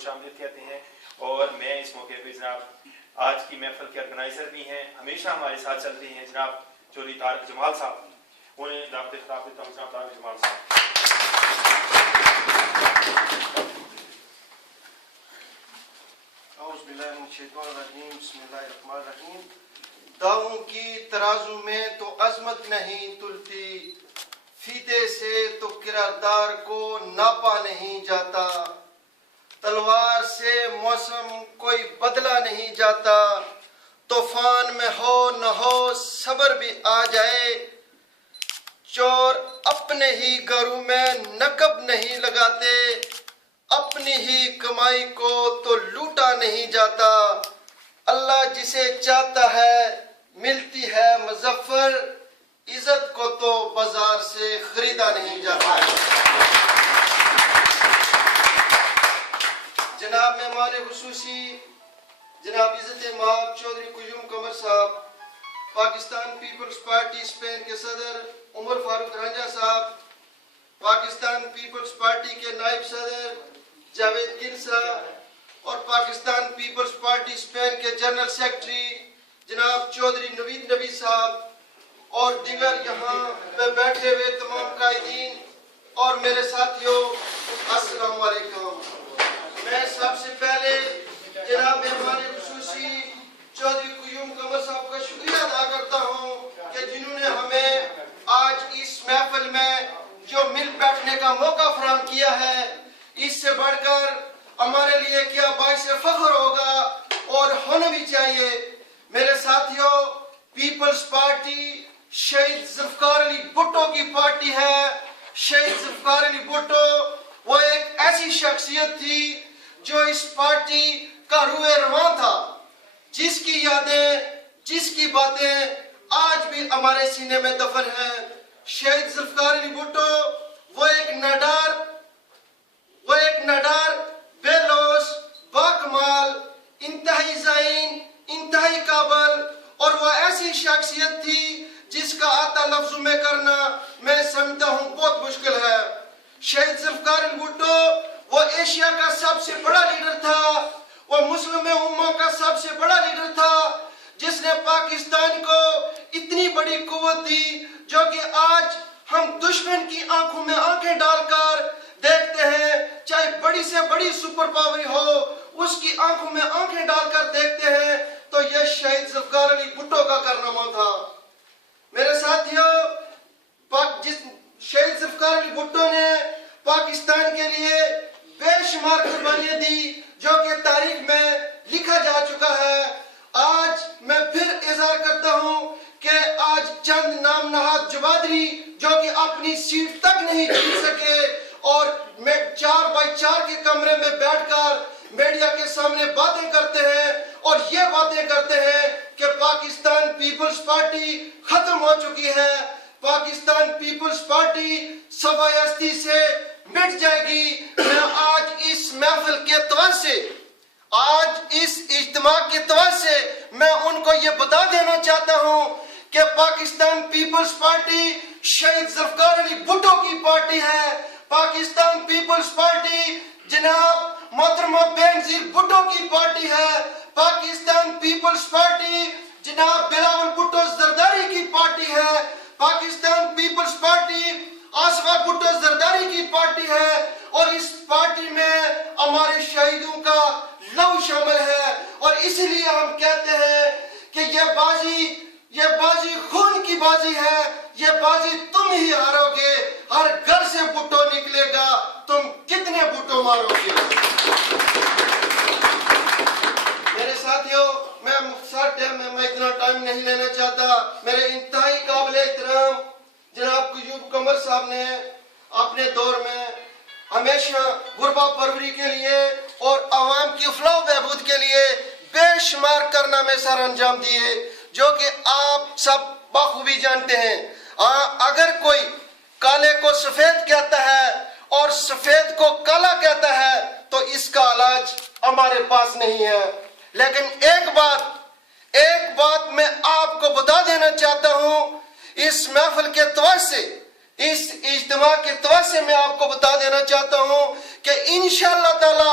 خوش آمدید کہتے ہیں. اور میں اس موقع پہ جناب آج کی محفل کے آرگنائزر بھی ہیں, ہمیشہ ہمارے ساتھ چلتے ہیں, جناب چودھری طارق جمال صاحب. انہیں دعوت خطاب دیتا ہوں. جناب طارق جمال صاحب. اعوذ باللہ من الشیطان الرجیم. بسم اللہ الرحمن الرحیم. داؤں کی ترازو میں تو عظمت نہیں تلتی, فیتے سے تو کردار کو ناپا نہیں جاتا, تلوار سے موسم کوئی بدلا نہیں جاتا, طوفان میں ہو نہ ہو صبر بھی آ جائے, چور اپنے ہی گھروں میں نقب نہیں لگاتے, اپنی ہی کمائی کو تو لوٹا نہیں جاتا, اللہ جسے چاہتا ہے ملتی ہے مظفر, عزت کو تو بازار سے خریدا نہیں جاتا. جناب مہمان خصوصی جناب عزت مآب چودھری قمر صاحب, پاکستان پیپلز پارٹی اسپین کے صدر عمر فاروق رانجھا صاحب, پاکستان پیپلز پارٹی کے نائب صدر جاوید گل صاحب, اور پاکستان پیپلز پارٹی اسپین کے جنرل سیکرٹری جناب چودھری نوید نبی صاحب, اور دیگر یہاں پہ بیٹھے ہوئے تمام قائدین اور میرے ساتھیوں, السلام علیکم. میں سب سے پہلے جناب مہمان خصوصی چودھری قمر صاحب کا شکریہ ادا کرتا ہوں کہ جنہوں نے ہمیں آج اس محفل میں جو مل بیٹھنے کا موقع فراہم کیا ہے, اس سے بڑھ کر ہمارے لیے کیا باعث فخر ہوگا اور ہونا بھی چاہیے. میرے ساتھیوں, پیپلز پارٹی شہید ذوالفقار علی بھٹو کی پارٹی ہے. شہید ذوالفقار علی بھٹو وہ ایک ایسی شخصیت تھی جو اس پارٹی کا روح رواں تھا, جس کی یادیں, جس کی باتیں آج بھی ہمارے سینے میں دفن ہیں. شہید ذوالفقار علی بھٹو وہ ایک نڈار بے لوث باکمال, انتہائی ذہین, انتہائی قابل, اور وہ ایسی شخصیت تھی جس کا احاطہ لفظوں میں کرنا میں سمجھتا ہوں بہت مشکل ہے. شہید ذوالفقار علی بھٹو وہ ایشیا کا سب سے بڑا لیڈر تھا, وہ مسلم امہ کا سب سے بڑا لیڈر تھا, جس نے پاکستان کو اتنی بڑی قوت دی جو کہ آج ہم دشمن کی آنکھوں میں آنکھیں ڈال کر دیکھتے ہیں, چاہے بڑی سے بڑی سپر پاور ہو, اس کی آنکھوں میں آنکھیں ڈال کر دیکھتے ہیں, تو یہ شہید ذوالفقار علی بھٹو کا کارنامہ تھا. میرے ساتھیوں, شہید ذوالفقار علی بھٹو نے پاکستان کے لیے بے شمار قربانیاں دی جو کہ تاریخ میں لکھا جا چکا ہے. آج میں پھر اظہار کرتا ہوں کہ آج چند نام نہاد جوادری جو کہ اپنی سیٹ تک نہیں جیت سکے اور 4x4 کے کمرے میں بیٹھ کر میڈیا کے سامنے باتیں کرتے ہیں, اور یہ باتیں کرتے ہیں کہ پاکستان پیپلز پارٹی ختم ہو چکی ہے, پاکستان پیپلز پارٹی سوائے سے مٹ جائے گی. میں آج اس محفل کے اعتبار سے, آج اس اجتماع کے اعتبار سے میں ان کو یہ بتا دینا چاہتا ہوں کہ پاکستان پیپلز پارٹی شہید ذوالفقار علی بھٹو کی پارٹی ہے. پاکستان پیپلز پارٹی جناب محترمہ بینظیر بھٹو کی پارٹی ہے. پاکستان پیپلز پارٹی جناب بلاول بھٹو زرداری کی پارٹی ہے. پاکستان پیپلز پارٹی آصفہ بھٹو زرداری کی پارٹی ہے, اور اس پارٹی میں ہمارے شہیدوں کا لو شامل ہے, اور اسی لیے ہم کہتے ہیں کہ یہ بازی خون کی بازی ہے, یہ بازی تم ہی ہارو گے, ہر گھر سے بھٹو نکلے گا, تم کتنے بھٹو مارو گے. میرے ساتھیوں, میں مختصر ٹائم میں اتنا ٹائم نہیں لینا چاہتا. میرے انتہائی قابل احترام جناب قمر صاحب نے اپنے دور میں ہمیشہ غربا پروری کے لیے اور عوام کی فلاح و بہبود کے لیے بے شمار کارنامے سر انجام دیے, جو کہ آپ سب بخوبی جانتے ہیں. اگر کوئی کالے کو سفید کہتا ہے اور سفید کو کالا کہتا ہے تو اس کا علاج ہمارے پاس نہیں ہے. لیکن ایک بات میں آپ کو بتا دینا چاہتا ہوں, اس محفل کے اعتبار سے, اس اجتماع کے اعتبار سے میں آپ کو بتا دینا چاہتا ہوں کہ انشاءاللہ تعالی